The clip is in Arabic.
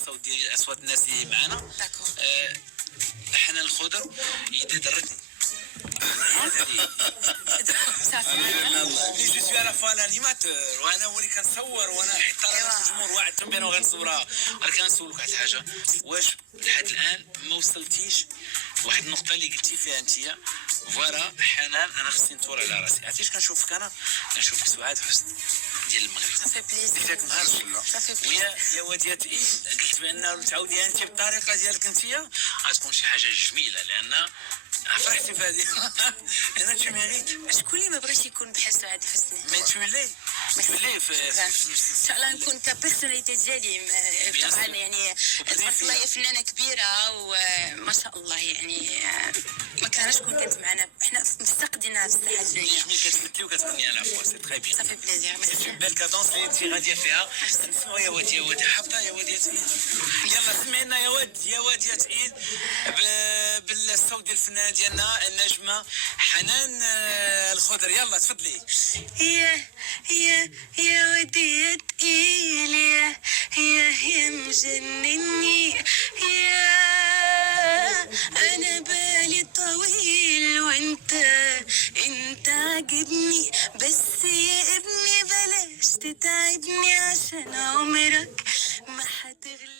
الصوت ديال اصوات الناس اللي معنا. داكور. حنان الخضر يدرتني. صافي. لي جو سوي على فوا الانيماتور، وانا هو اللي كنصور، وانا حيت راه الجمهور واعدتهم بانه غنصورها. ولكن نسولك واحد الحاجه، واش لحد الان ما وصلتيش واحد النقطه اللي قلتي فيها انت فوالا حنان انا خصني نطور على راسي؟ عرفتي كنشوفك انا؟ كنشوفك سعاد حسني ديال المغرب. صافي بليزير. ديك نهار صافي بليزير. ويا يا وديا تقيل قلت بان تعاودي انت بالطريقه ديالك انت غتكون شي حاجه جميله، لان فرحتي في هذه. انا تو ميريت. شكون اللي ما بغاش يكون بحال سعاد حسني؟ مي تولي ان شاء الله نكون كبيرسوناليتي ديالي طبعا يعني الطفله هي فنانه كبيره وما شاء الله يعني ما كانش تكون كانت معنا حنا مفتقدينها في الساحه الفنيه. جميل كتمثلي وكتغني على فوا سي تري بيان. صافي بليزير. ميرسي. بال كادونس اللي انت غاديه فيها نسمعوا يا واد يا واد حافظه يا واد يا تقيل. يلا سمعنا يا واد يا واد يا تقيل بالصوت ديال الفنانه ديالنا النجمه حنان الخضر. يلا تفضلي. يا ودي يا تقيل يا مجنني يا انا بالي طويل وانت عاجبني، بس يا ابني بلاش تتعبني عشان عمرك ما هتغلب.